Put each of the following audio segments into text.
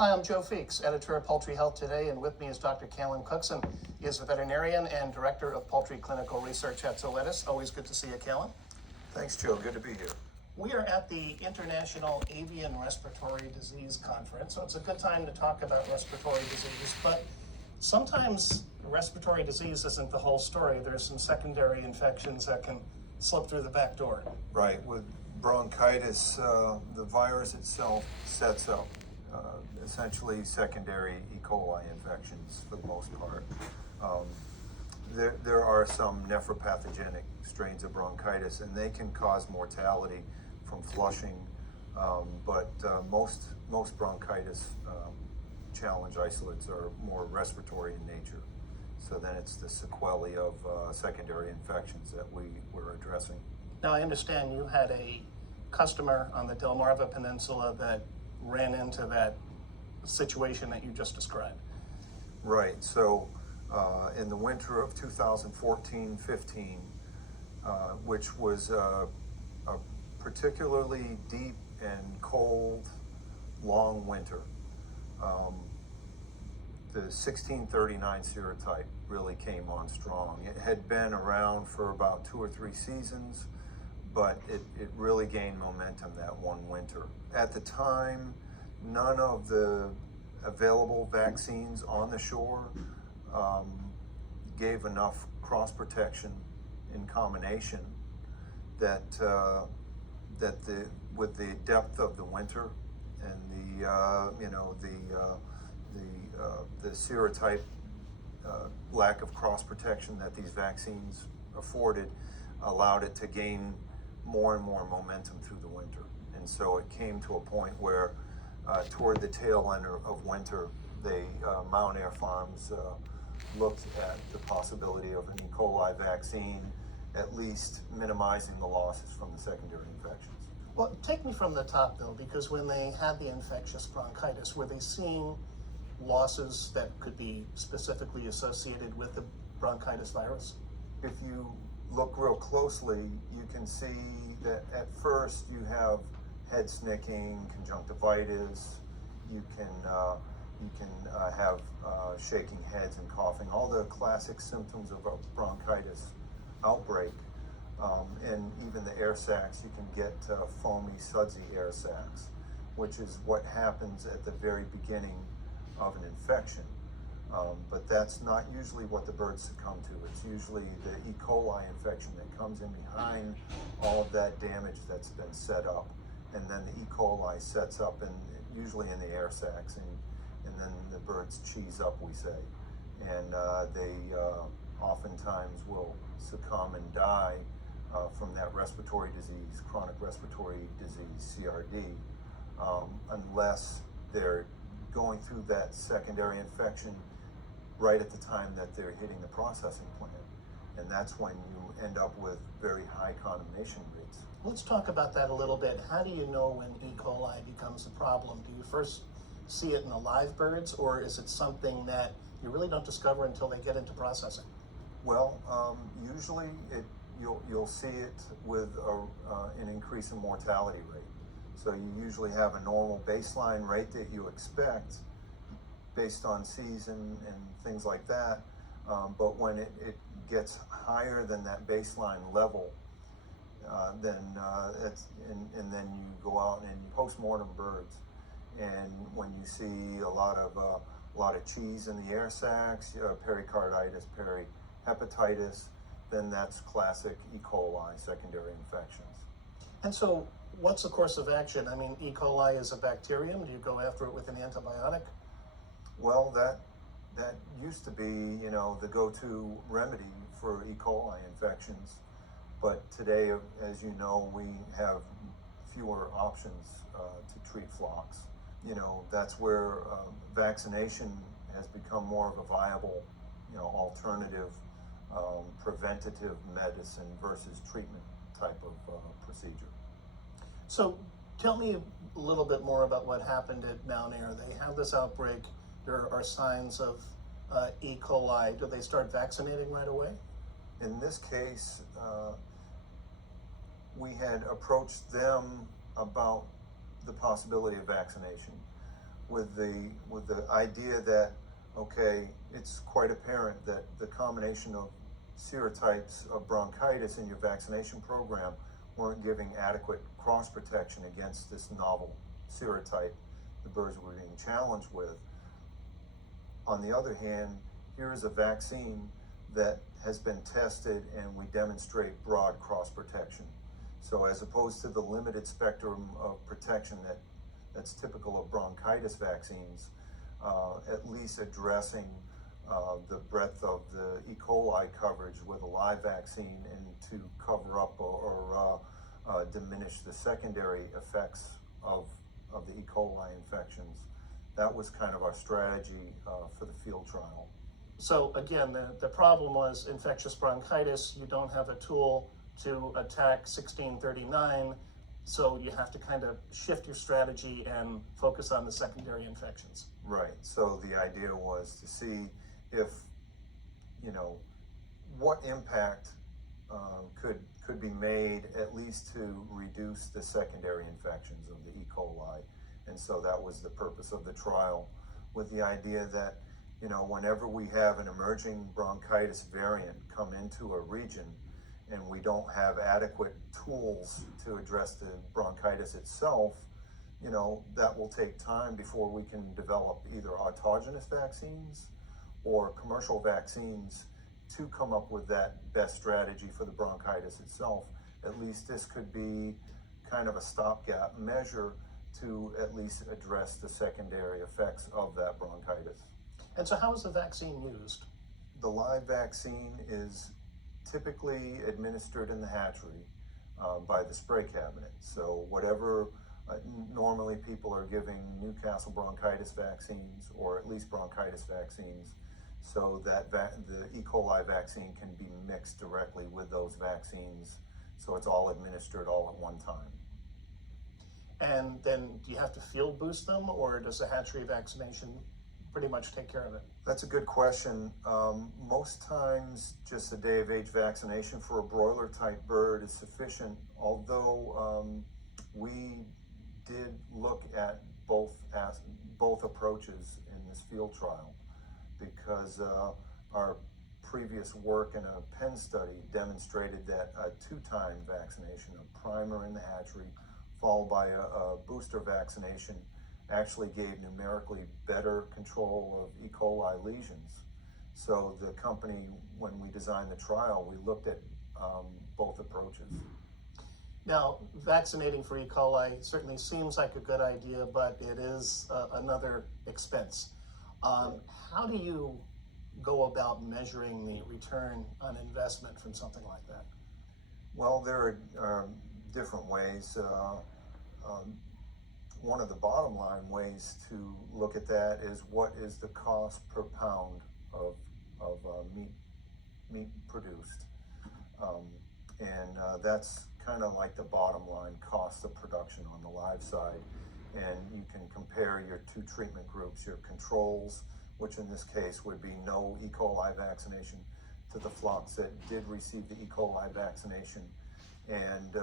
Hi, I'm Joe Feeks, editor of Poultry Health Today, and with me is Dr. Callan Cookson. He is a veterinarian and director of poultry clinical research at Zoetis. Always good to see you, Callan. Thanks, Joe. Good to be here. We are at the International Avian Respiratory Disease Conference, so it's a good time to talk about respiratory disease, but sometimes respiratory disease isn't the whole story. There's some secondary infections that can slip through the back door. Right. With bronchitis, the virus itself sets up essentially secondary E. coli infections for the most part. There are some nephropathogenic strains of bronchitis, and they can cause mortality from flushing, but most bronchitis challenge isolates are more respiratory in nature. So then it's the sequelae of secondary infections that we're addressing. Now, I understand you had a customer on the Delmarva Peninsula that ran into that situation that you just described. Right. So in the winter of 2014-15, which was a particularly deep and cold, long winter, the 1639 serotype really came on strong. It had been around for about 2 or 3 seasons, but it really gained momentum that one winter. At the time, none of the available vaccines on the shore gave enough cross protection in combination that with the depth of the winter and the serotype lack of cross protection that these vaccines afforded allowed it to gain more and more momentum through the winter. And so it came to a point where toward the tail end of winter, Mount Air Farms looked at the possibility of an E. coli vaccine, at least minimizing the losses from the secondary infections. Well, take me from the top though, because when they had the infectious bronchitis, were they seeing losses that could be specifically associated with the bronchitis virus? If you look real closely, you can see that at first you have head snicking, conjunctivitis, you can have shaking heads and coughing, all the classic symptoms of a bronchitis outbreak. And even the air sacs, you can get foamy, sudsy air sacs, which is what happens at the very beginning of an infection. But that's not usually what the birds succumb to. It's usually the E. coli infection that comes in behind all of that damage that's been set up. And then the E. coli sets up usually in the air sacs, and then the birds cheese up, we say. And they oftentimes will succumb and die from that respiratory disease, chronic respiratory disease, CRD, unless they're going through that secondary infection right at the time that they're hitting the processing plant. And that's when you end up with very high condemnation rates. Let's talk about that a little bit. How do you know when E. coli becomes a problem? Do you first see it in the live birds, or is it something that you really don't discover until they get into processing? Well, usually you'll see it with an increase in mortality rate. So you usually have a normal baseline rate that you expect based on season and things like that. But when it gets higher than that baseline level, then then you go out and you post-mortem birds, and when you see a lot of cheese in the air sacs, pericarditis, perihepatitis, then that's classic E. coli secondary infections. And so what's the course of action? I mean, E. coli is a bacterium. Do you go after it with an antibiotic? Well, that used to be, the go-to remedy for E. coli infections. But today, as you know, we have fewer options to treat flocks. That's where vaccination has become more of a viable, alternative preventative medicine versus treatment type of procedure. So tell me a little bit more about what happened at Mount Air. They have this outbreak. There are signs of E. coli. Do they start vaccinating right away? In this case, we had approached them about the possibility of vaccination. with the idea that, okay, it's quite apparent that the combination of serotypes of bronchitis in your vaccination program weren't giving adequate cross protection against this novel serotype the birds were being challenged with. On the other hand, here's a vaccine that has been tested and we demonstrate broad cross protection. So as opposed to the limited spectrum of protection that's typical of bronchitis vaccines, at least addressing the breadth of the E. coli coverage with a live vaccine and to cover up or diminish the secondary effects of the E. coli infections. That was kind of our strategy for the field trial. So again, the problem was infectious bronchitis. You don't have a tool to attack 1639, so you have to kind of shift your strategy and focus on the secondary infections. Right. So the idea was to see if, what impact could be made at least to reduce the secondary infections of the E. coli. And so that was the purpose of the trial, with the idea that, whenever we have an emerging bronchitis variant come into a region and we don't have adequate tools to address the bronchitis itself, that will take time before we can develop either autogenous vaccines or commercial vaccines to come up with that best strategy for the bronchitis itself. At least this could be kind of a stopgap measure to at least address the secondary effects of that bronchitis. And so how is the vaccine used? The live vaccine is typically administered in the hatchery by the spray cabinet. So whatever normally people are giving Newcastle bronchitis vaccines, or at least bronchitis vaccines, so that the E. coli vaccine can be mixed directly with those vaccines. So it's all administered all at one time. And then do you have to field boost them, or does the hatchery vaccination pretty much take care of it? That's a good question. Most times just a day of age vaccination for a broiler type bird is sufficient, although we did look at both approaches in this field trial, because our previous work in a pen study demonstrated that a 2-time vaccination, a primer in the hatchery followed by a booster vaccination, actually gave numerically better control of E. coli lesions. So the company, when we designed the trial, we looked at both approaches. Now, vaccinating for E. coli certainly seems like a good idea, but it is another expense. How do you go about measuring the return on investment from something like that? Well, there are different ways. One of the bottom line ways to look at that is what is the cost per pound of meat produced, and that's kind of like the bottom line cost of production on the live side. And you can compare your two treatment groups, your controls, which in this case would be no E. coli vaccination, to the flocks that did receive the E. coli vaccination, and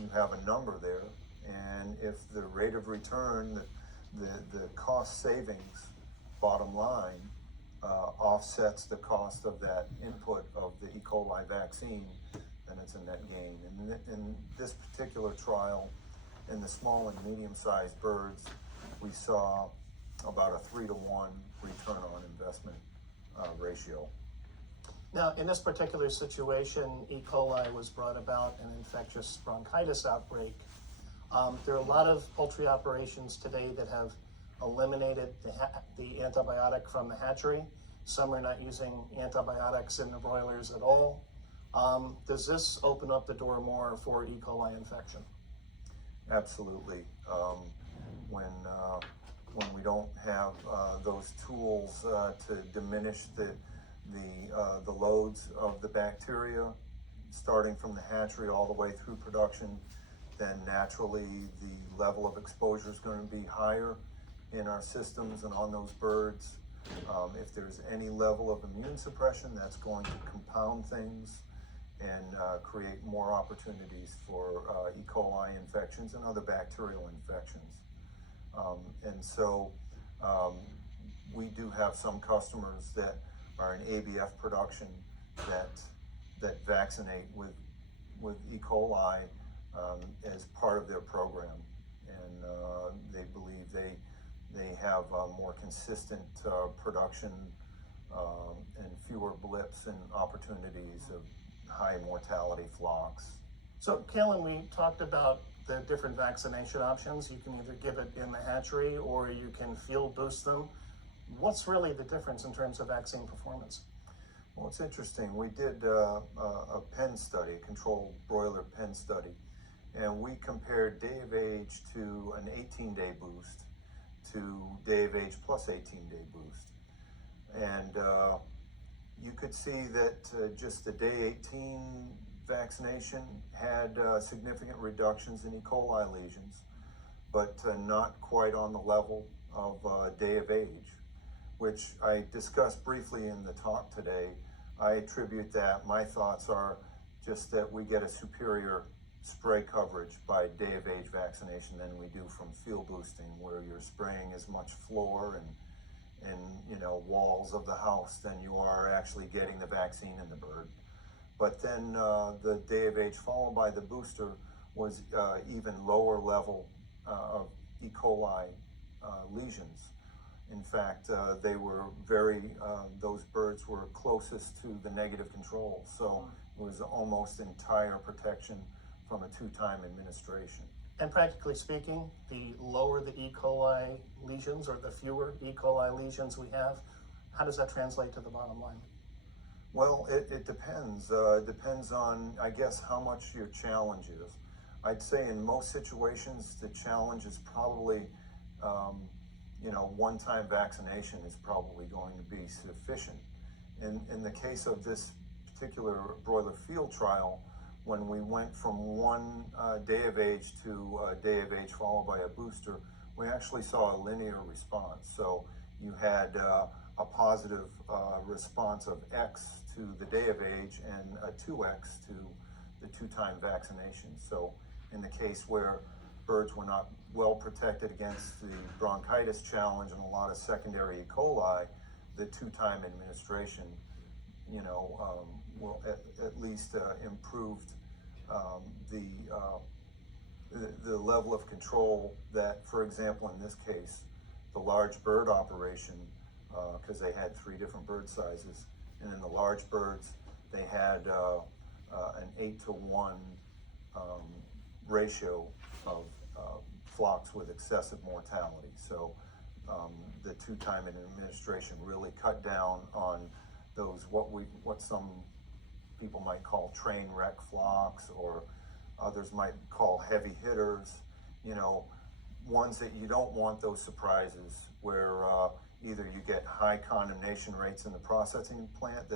you have a number there, and if the rate of return, the cost savings, bottom line, offsets the cost of that input of the E. coli vaccine, then it's a net gain. And in this particular trial, in the small and medium-sized birds, we saw about a 3-to-1 return on investment ratio. Now, in this particular situation, E. coli was brought about an infectious bronchitis outbreak. There are a lot of poultry operations today that have eliminated the antibiotic from the hatchery. Some are not using antibiotics in the broilers at all. Does this open up the door more for E. coli infection? Absolutely. When we don't have those tools to diminish the loads of the bacteria, starting from the hatchery all the way through production, then naturally the level of exposure is going to be higher in our systems and on those birds. If there's any level of immune suppression, that's going to compound things and create more opportunities for E. coli infections and other bacterial infections. And so we do have some customers that are in ABF production that vaccinate with E. coli as part of their program, and they believe they have more consistent production and fewer blips and opportunities of high mortality flocks. So, Kalen, we talked about the different vaccination options. You can either give it in the hatchery or you can field boost them. What's really the difference in terms of vaccine performance? Well, it's interesting. We did a pen study, a controlled broiler pen study, and we compared day of age to an 18-day boost to day of age plus 18-day boost. And you could see that just the day 18 vaccination had significant reductions in E. coli lesions, but not quite on the level of day of age, which I discussed briefly in the talk today. I attribute that, my thoughts are just that we get a superior spray coverage by day of age vaccination than we do from field boosting, where you're spraying as much floor and walls of the house than you are actually getting the vaccine in the bird. But then the day of age followed by the booster was even lower level of E. coli lesions. In fact, they were those birds were closest to the negative control. So it was almost entire protection from a 2-time administration. And practically speaking, the lower the E. coli lesions or the fewer E. coli lesions we have, how does that translate to the bottom line? Well, it depends. It depends on, I guess, how much your challenge is. I'd say in most situations, the challenge is probably, one-time vaccination is probably going to be sufficient. In the case of this particular broiler field trial, when we went from one day of age to a day of age followed by a booster, we actually saw a linear response. So you had a positive response of X to the day of age and a 2X to the 2-time vaccination. So in the case where birds were not well protected against the bronchitis challenge and a lot of secondary E. coli, the 2-time administration, will at least improved the level of control that, for example, in this case, the large bird operation, because they had 3 different bird sizes, and in the large birds, they had an 8-to-1 ratio of flocks with excessive mortality. So the 2-time administration really cut down on those what some people might call train wreck flocks, or others might call heavy hitters. Ones that you don't want, those surprises where either you get high condemnation rates in the processing plant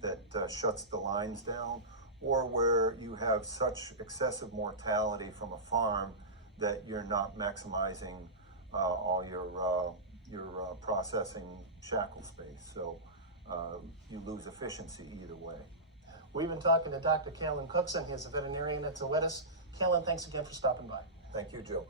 that shuts the lines down, or where you have such excessive mortality from a farm that you're not maximizing all your processing shackle space. So you lose efficiency either way. We've been talking to Dr. Kalen Cookson. He's a veterinarian at Zoetis. Kalen, thanks again for stopping by. Thank you, Joe.